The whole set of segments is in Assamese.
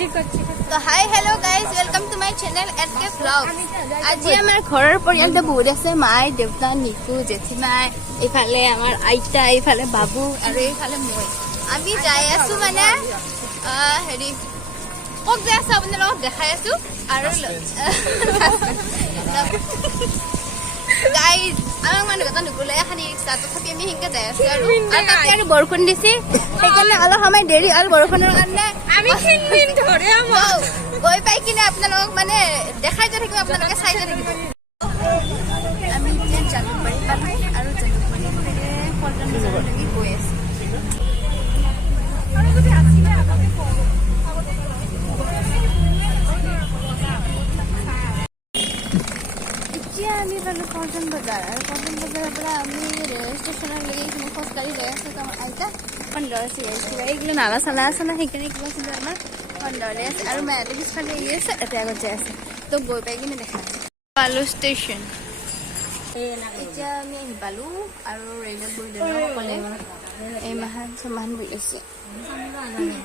তো hi hello' guys welcome to my channel এডকে ব্লগ। আজি আমাৰ ঘৰৰ পৰিয়ালটো বহুত আছে, মাই দেউতা নিকু জেঠিমাই, এইফালে আমাৰ আইতা, এইফালে বাবু আৰু এইফালে মই। আমি যাই আছো মানে হেৰি ক'ত যাই আছো আপোনালোকক দেখাই আছো। আৰু গাইজ আমাক মানুহ এটা নুকলে খালি ৰিক্সা, তথাপি আমি সেনেকে যাই আছো। আৰু তাতে আৰু বৰষুণ দিছে, সেইকাৰণে অলপ সময় দেৰি হ'ল বৰষুণৰ কাৰণে। আমি গৈ পাই কিনে আপোনালোকক মানে দেখাই যাই থাকিব, আপোনালোকে চাই যাই থাকিব। আমি এতিয়া জালুকবাৰী পালোঁ আৰু জালুকবাৰী পল্টন বজাৰলৈকে গৈ আছো। এতিয়া আমি পালোঁ পল্টন বজাৰ, আৰু পল্টন বজাৰৰ পৰা আমি ৰেলৱে ষ্টেচনলৈকে এইখিনি খোজকাঢ়ি যাই আছোঁ। আমাৰ আইতা খণ্ডৰ আছে, কিবা এইগুলো নালা চালা আছে না, সেইকাৰণে কিবা কিন্তু আমাৰ খণ্ডলে আছে। আৰু মাহঁতে পিছফালে এৰি আছে, এতে আগত যাই আছে। তো গৈ পাই কিনে দেখা পালোঁ ষ্টেচন। এতিয়া আমি আহি পালোঁ আৰু ৰেলত বহিলোঁ সকলে। এই মাহান ছমাহান বহি আছে,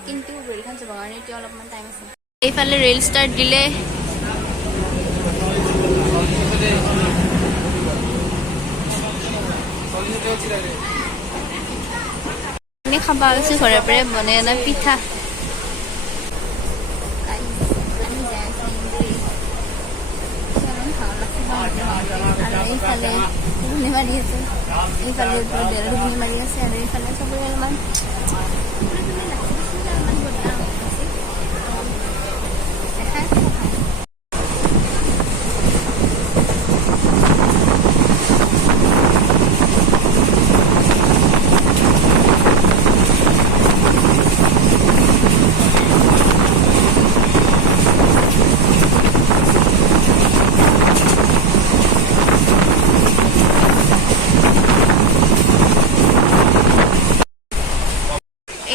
কিন্তু ৰেলখন যাবৰ কাৰণে এতিয়া অলপমান টাইম আছে। এইফালে ৰেল ষ্টাৰ্ট দিলে। আমি খাবা হৈছে ঘৰৰ পৰা বনাই অনা পিঠা। আৰু এইফালে ঘূৰ্ণি মাৰি আছে, এইফালে ঘূৰ্ণি মাৰি আছে, আৰু এইফালে চবৰে অলপমান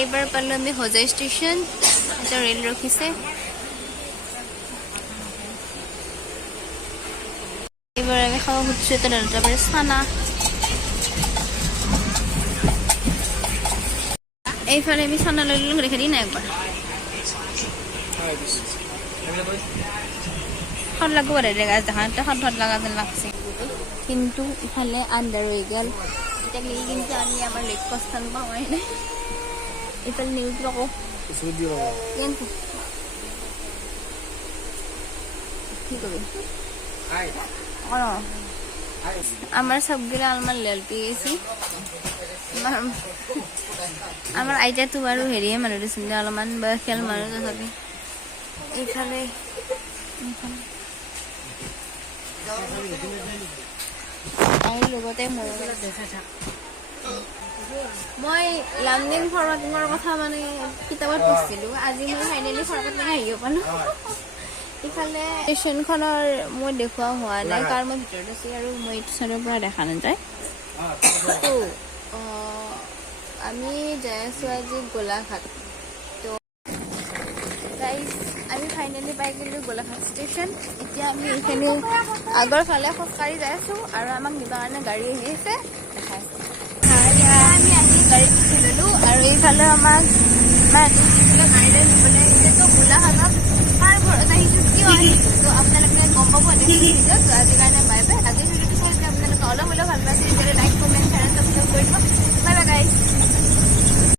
এইবাৰ পালোঁ আমি হোজাই ষ্টেচন। এটা ৰেল ৰখিছে। এইবাৰ আমি খাব খুজিছোঁ এটা তাৰপৰা চানা। এইফালে আমি চানা লৈ ললোঁ, দেখা দি নাই একবাৰ সদ লাগব পাৰে গাছ দেখা সদ লগা যেন লাগছে, কিন্তু ইফালে আন্ধাৰ হৈ গ'ল। এতিয়া কিন্তু আমি আমাৰ লক্ষ্যস্থান পাওঁই নাই। এইফালে নিউজ আকৌ কি কবি আমার সবগুলো আমার লেল পেয়েছি। আমার আইতা তো আর হেরিয়ে মানুষ দিছিল, অলপমান বয়সীয়াল মানুষ তথাপি। এইফালে আৰু লগতে মই লামডিং ফৰৱাৰ্ডিঙৰ কথা মানে কিতাপত পঢ়িছিলোঁ। আজি মই ফাইনেলি ফৰৱাৰ্ডিং আহিব পালোঁ। ইফালে ষ্টেচনখনৰ মই দেখুওৱা হোৱা নাই, কাৰণ মই ভিতৰত আছোঁ আৰু মই এইটো চাইডৰ পৰা দেখা নাযায়। তো আমি যাই আছোঁ আজি গোলাঘাট। তো গাইজ আমি ফাইনেলি পাই গ'লোঁ গোলাঘাট ষ্টেচন। এতিয়া আমি এইখিনি আগৰ ফালে খোজকাঢ়ি যাই আছোঁ, আৰু আমাক নিবৰ কাৰণে গাড়ী আহি আছে, দেখা আছে। আমি আহি গাড়ীত উঠি ল'লোঁ, আৰু এইফালে আমাক গাড়ীৰে নিবলৈ এতিয়াতো গোলাঘাটত কাৰ ঘৰত আহিছোঁ, কিয় আহিছোঁ, তো আপোনালোকে গম পাব নেক্সট ভিডিঅ'ত। তো আজিৰ কাৰণে বাই বাই। আজিৰ ভিডিঅ'টো চাই আপোনালোকে অলপ হ'লেও ভাল পাইছে, লাইক কমেণ্ট শ্বেয়াৰ ছাবস্ক্ৰাইব কৰি দিব। Bye bye guys.